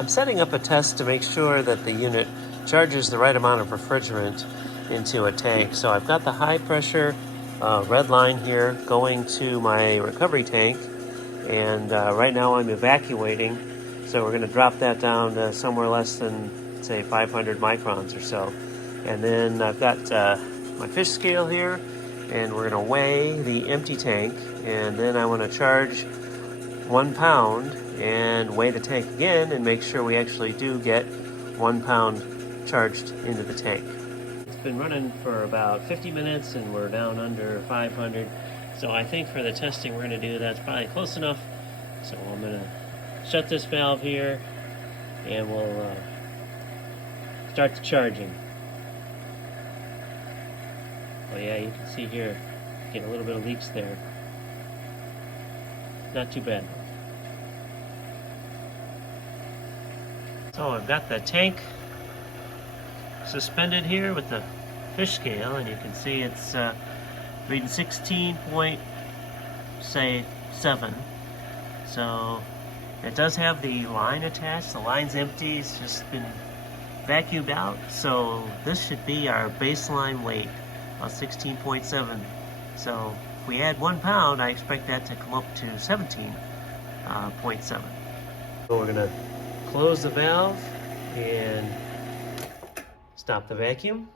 I'm setting up a test to make sure that the unit charges the right amount of refrigerant into a tank. So I've got the high pressure red line here going to my recovery tank, and right now I'm evacuating. So we're going to drop that down to somewhere less than, say, 500 microns or so. And then I've got my fish scale here, and we're going to weigh the empty tank, and then I want to charge 1 pound and weigh the tank again and make sure we actually do get 1 pound charged into the tank. It's been running for about 50 minutes and we're down under 500. So I think for the testing we're going to do, that's probably close enough. So I'm going to shut this valve here and we'll start the charging. Oh yeah, you can see here, get a little bit of leaks there. Not too bad. So I've got the tank suspended here with the fish scale, and you can see it's reading 16.7. So it does have the line attached. The line's empty. It's just been vacuumed out. So this should be our baseline weight of 16.7. So if we add 1 pound, I expect that to come up to 17.7. So we're gonna close the valve and stop the vacuum.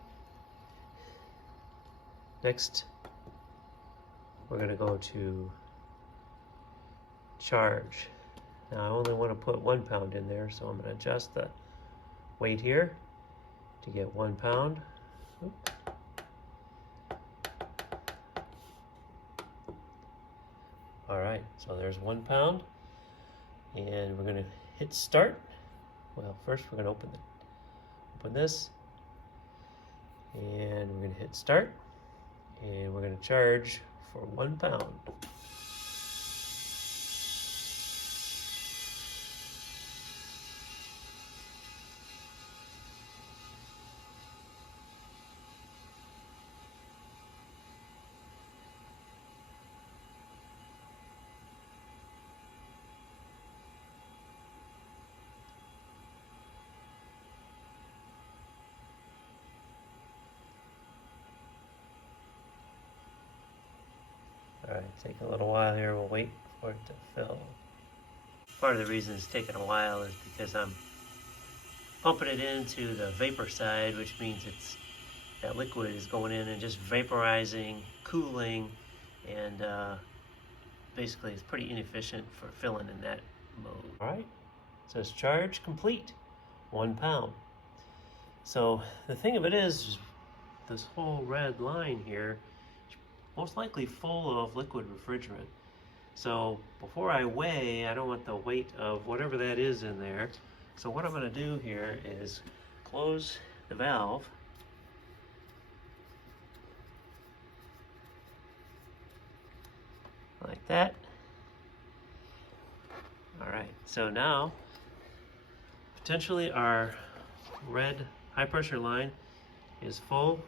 Next, we're going to go to charge. Now I only want to put 1 pound in there, so I'm going to adjust the weight here to get 1 pound. Oop. All right, so there's 1 pound, and we're going to hit start. Well, first we're going to open this, and we're going to hit start, and we're going to charge for 1 pound. All right, take a little while here. We'll wait for it to fill. Part of the reason it's taking a while is because I'm pumping it into the vapor side, which means that liquid is going in and just vaporizing, cooling, and basically it's pretty inefficient for filling in that mode. All right, it says charge complete, 1 pound. So the thing of it is, this whole red line here most likely full of liquid refrigerant. So before I weigh, I don't want the weight of whatever that is in there. So what I'm going to do here is close the valve. Like that. All right, so now potentially our red high pressure line is full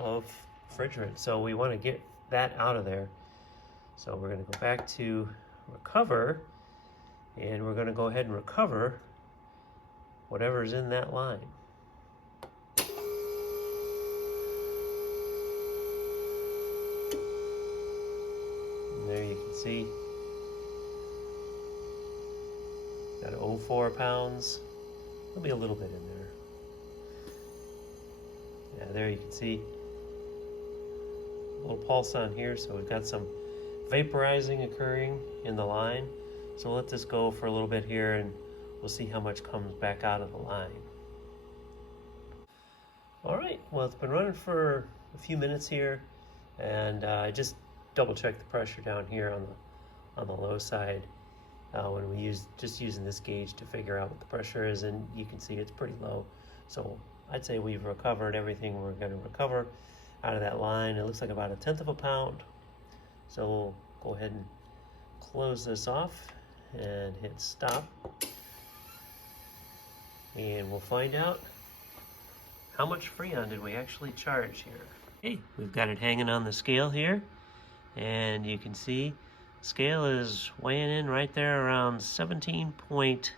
of refrigerant. So we want to get that out of there. So we're going to go back to recover, and we're going to go ahead and recover whatever's in that line. And there you can see got 0.04 pounds. There'll be a little bit in there. Yeah, there you can see a little pulse on here, so we've got some vaporizing occurring in the line. So we'll let this go for a little bit here and we'll see how much comes back out of the line. All right, well, it's been running for a few minutes here, and I just double checked the pressure down here on the low side when we just using this gauge to figure out what the pressure is, and you can see it's pretty low. So I'd say we've recovered everything we're going to recover out of that line. It looks like about 1/10 of a pound. So we'll go ahead and close this off and hit stop. And we'll find out how much Freon did we actually charge here. Okay, we've got it hanging on the scale here, and you can see the scale is weighing in right there around 17.7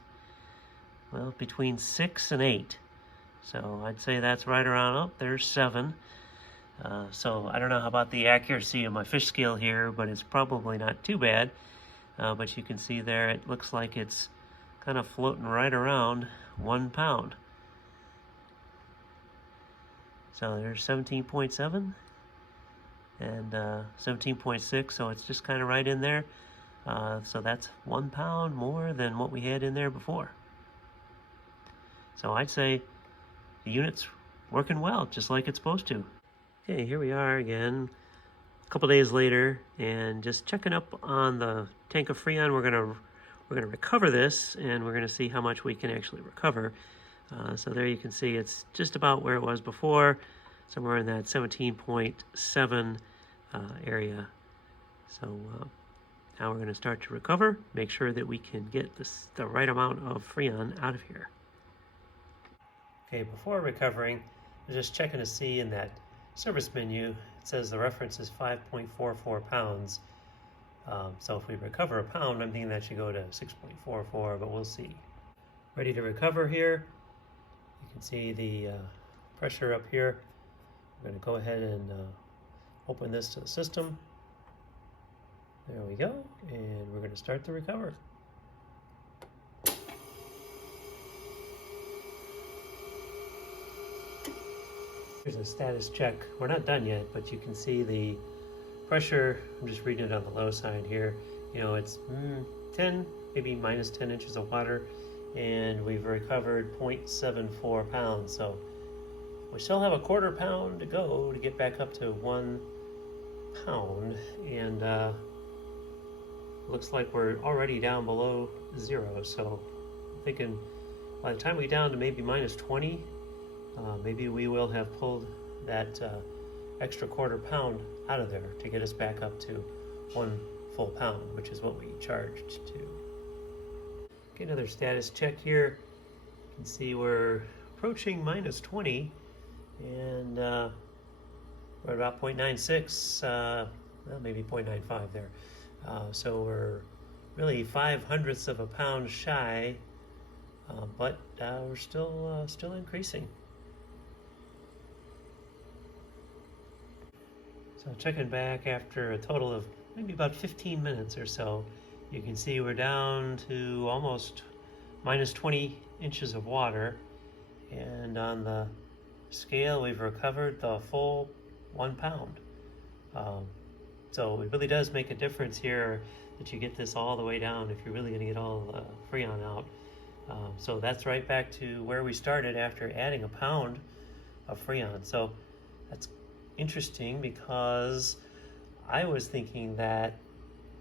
well, between 6 and 8. So I'd say that's right around, oh, there's 7. So I don't know how about the accuracy of my fish scale here, but it's probably not too bad. But you can see there, it looks like it's kind of floating right around 1 pound. So there's 17.7 and 17.6, so it's just kind of right in there. So that's 1 pound more than what we had in there before. So I'd say the unit's working well, just like it's supposed to. Okay, here we are again, a couple days later, and just checking up on the tank of Freon. We're gonna recover this, and we're gonna see how much we can actually recover. So there you can see it's just about where it was before, somewhere in that 17.7 area. So now we're going to start to recover, make sure that we can get the right amount of Freon out of here. Okay, before recovering, I'm just checking to see in that service menu, it says the reference is 5.44 pounds. So if we recover a pound, I'm thinking that should go to 6.44, but we'll see. Ready to recover here. You can see the pressure up here. I'm going to go ahead and open this to the system. There we go, and we're going to start to recover. Here's a status check. We're not done yet, but you can see the pressure. I'm just reading it on the low side here. You know, it's 10, maybe minus 10 inches of water, and we've recovered 0.74 pounds. So we still have a quarter pound to go to get back up to 1 pound, and looks like we're already down below 0. So I'm thinking by the time we get down to maybe minus 20, maybe we will have pulled that extra quarter pound out of there to get us back up to 1 full pound, which is what we charged to. Okay, another status check here. You can see we're approaching minus 20, and we're at about 0.96, well, maybe 0.95 there. So we're really 0.05 of a pound shy, but we're still increasing. So checking back after a total of maybe about 15 minutes or so, you can see we're down to almost minus 20 inches of water, and on the scale we've recovered the full 1 pound. So it really does make a difference here that you get this all the way down if you're really going to get all the Freon out. So that's right back to where we started after adding a pound of Freon. So that's interesting, because I was thinking that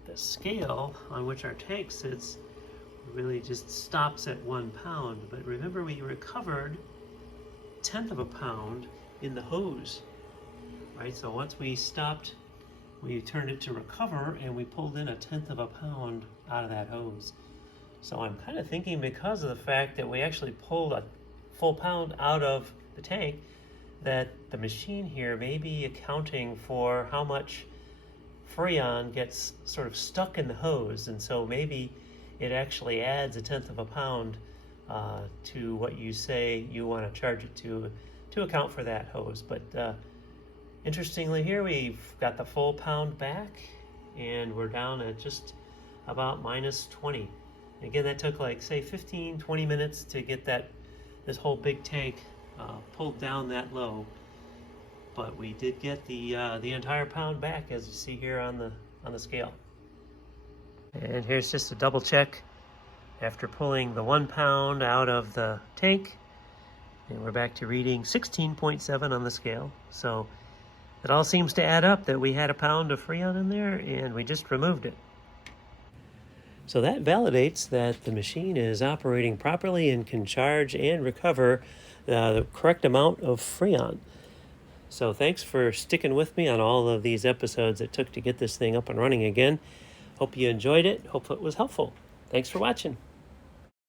the scale on which our tank sits really just stops at 1 pound. But remember, we recovered 1/10 of a pound in the hose, right? So once we stopped, we turned it to recover, and we pulled in 1/10 of a pound out of that hose. So I'm kind of thinking, because of the fact that we actually pulled a full pound out of the tank, that the machine here may be accounting for how much Freon gets sort of stuck in the hose, and so maybe it actually adds 1/10 of a pound to what you say you want to charge it to account for that hose. But interestingly, here we've got the full pound back, and we're down at just about minus 20. Again, that took like, say, 15-20 minutes to get this whole big tank pulled down that low. But we did get the entire pound back, as you see here on the scale. And here's just a double check after pulling the 1 pound out of the tank, and we're back to reading 16.7 on the scale. So it all seems to add up that we had a pound of Freon in there, and we just removed it. So that validates that the machine is operating properly and can charge and recover the correct amount of Freon. So thanks for sticking with me on all of these episodes it took to get this thing up and running again. Hope you enjoyed it. Hope it was helpful. Thanks for watching.